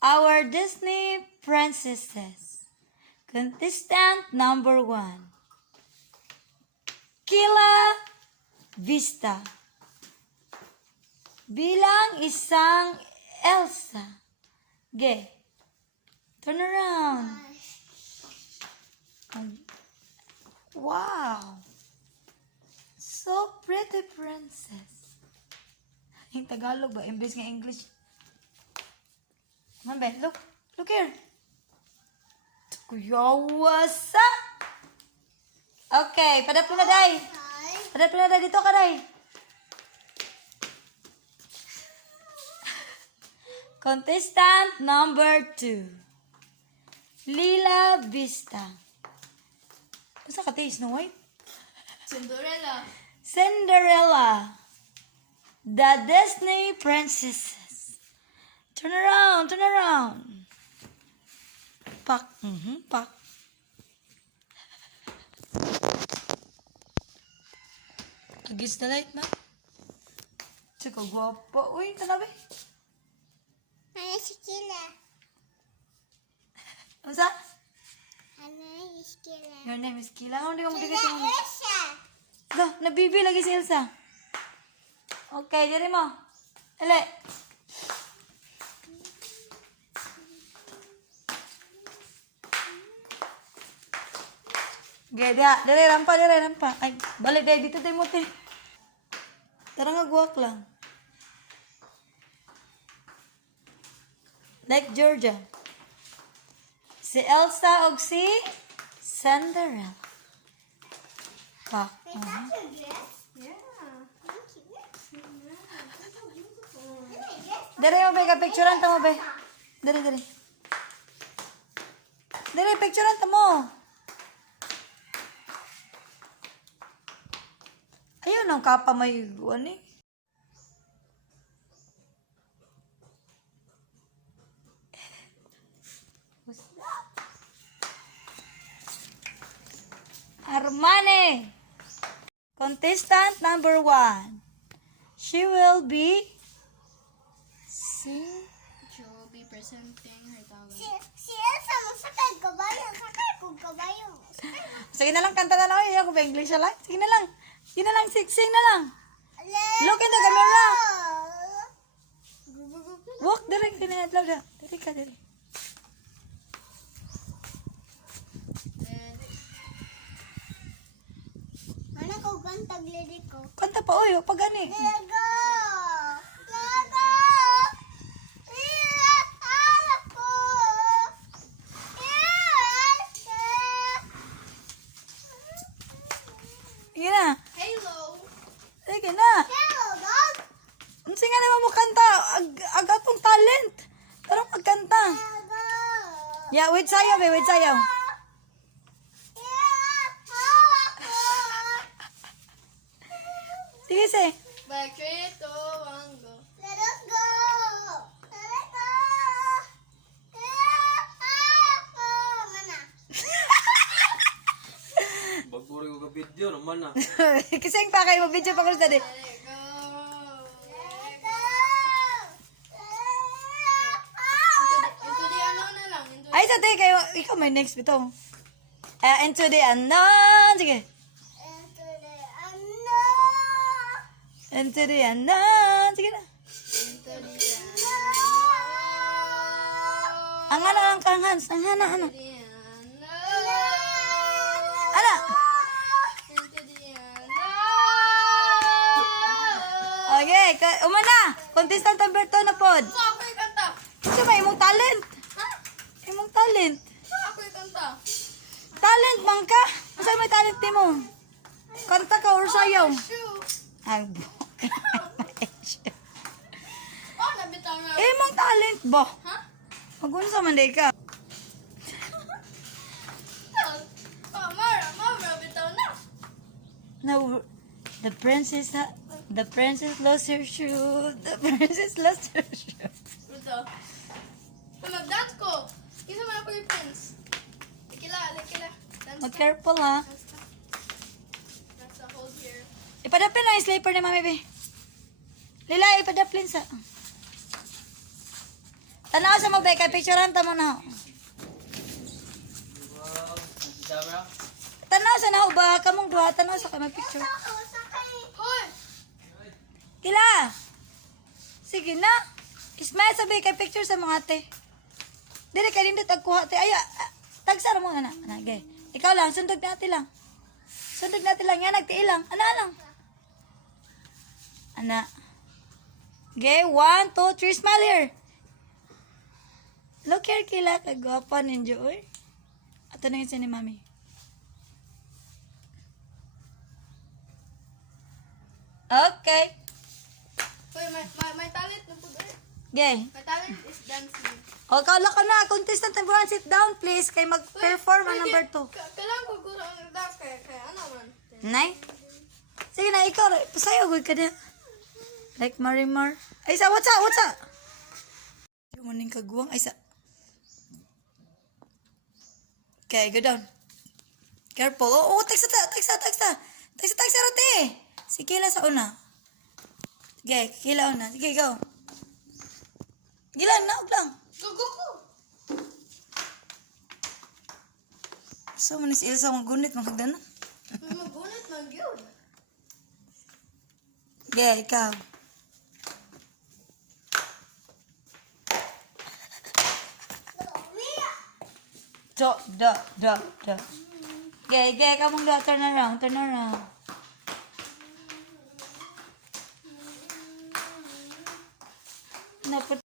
Our Disney princesses. Contestant number 1. Kila Vista. Bilang isang Elsa. Ge. Turn around. Wow. So pretty princess. Yung Tagalog ba? Imbes nga English. Mambe, look. Look here. Kuyawasa. Okay, padap na day. Padap na day. Dito ka day. Contestant number 2. Lila Vista. Basta ka tayo, Snow White? Cinderella. Cinderella. The Disney princesses. Turn around, turn around. Pak. Pak. Against the light na. Tsaka guwapo. Uy, tanabi. Ano si Kila? Ano sa? Ano si Kila? Your name is Kila. Ano di ka mo dikit yung... Elsa. Go, nabibi lagi si Elsa. Okay, diri mo. Ele. Okay, diri rampa, diri rampa. Ay, balik dahil dito tayo mo, te. Tara nga, guwak lang. Like Georgia. Si Elsa o si Cinderella. Pak. Is that your dress? Yeah. Thank you. Dere mo, be. Ka-picturean ta mo, be. Dere. Dere, picturean ta mo. Ayun, ang kapa may ano eh. Armani. Contestant number 1. She will be sing. She will be presenting her talent. Si Elsa, masakay kabayo. Sakay kong kabayo. Sige na lang, kanta na lang. Ay, ako ba English lang? Sige na lang. Sige na lang, sing na lang. Look in the camera. Walk direct din na atlaw da. Diri ka, diri. Ano ko gantag lirik ko? Kanta pa, oy, pag gani. Lego! Lego! Lila! Anak ko! Elsa! Sige na. Hello. Sige na. Hello, dog! Sige nga naman mo kanta. Agatong talent. Pero magkanta. Lego! Yeah, wait sayaw, be, wait sayaw. Sige, se. Back 3, 2, 1, go. Let us go! Let us go! Mana? Bagpuri ko ka video naman na. Kising pa kayo, video pa ko sa dali. Let it go. Let go! Into the ano na lang. Into Ay, sa tayo kayo. Ikaw may next bito. Into the unknown. Sige. Into the unknown! Into the unknown. Sige na. the Ang ana ang kang Hans. Ang ana, ano. unknown. Ana. Into the unknown. Okay. Umana. Contestant number 2 na pod. So, ako yung kanta. Kasi ba, imong talent. Ha? Imong talent. So, ako yung kanta. Talent, man ka. Saan may talent di mo? Kanta ka or sayaw. Shoe. Ay, Oh, nabitaw na. imong talent ba? Ha? Magunsa man day ka. Oh, Mara, bitaw na. No, the princess lost her shoe. The princess lost her shoe. Bitaw. Mag-dance ko. Isa man ako yung pins. Likila. Dance ka. Careful ha. Dance ka. That's the hold here. Ipadaplin na yung slipper ni Mami Be. Lila, ipadaplin sa... Tanaw sa mo, be. Kay picturean ta mo na. Wow. Camera. Tanaw sa na ba? Kamong duha. Tanaw sa kay picture. Ako sakay. Hoy! Kila. Sige na. Ismail sabi kay picture sa mga ate. Dili kay nindot agkuha te. Ay, tagsara mo na. Anage. Ikaw lang, sundog na ate lang. Sundog na ate lang. Yan, nagtiil lang. Ana lang. Ana. Okay, 1, 2, 3, smile here. Look here, Kila. Kagwapa ninyo, oy. Ato na yun siya ni Mami. Okay. Hoy, my talent na po doon. Okay. My talent is dancing. O, kala ka na. Contestant number 1, sit down, please. Kay mag-perform ang number 2. Kailangan ko guro ang dance kaya ano man. Nay? Sige na, ikaw. Pasayo, good ka na. Like Marimar. Ay, sa, what's up? What's up? Yung muning kaguwang. Ay, sa. Okay, go down. Careful. Oh, taksa. Rate. Si Kila sa una. Sige, Kila una. Sige, go. Gila, naog lang. Go. So, manis Ilsa, magunit, makagdana. May magunit man yun. Okay, ikaw. Da. Okay, kamong dua, turn around. Napod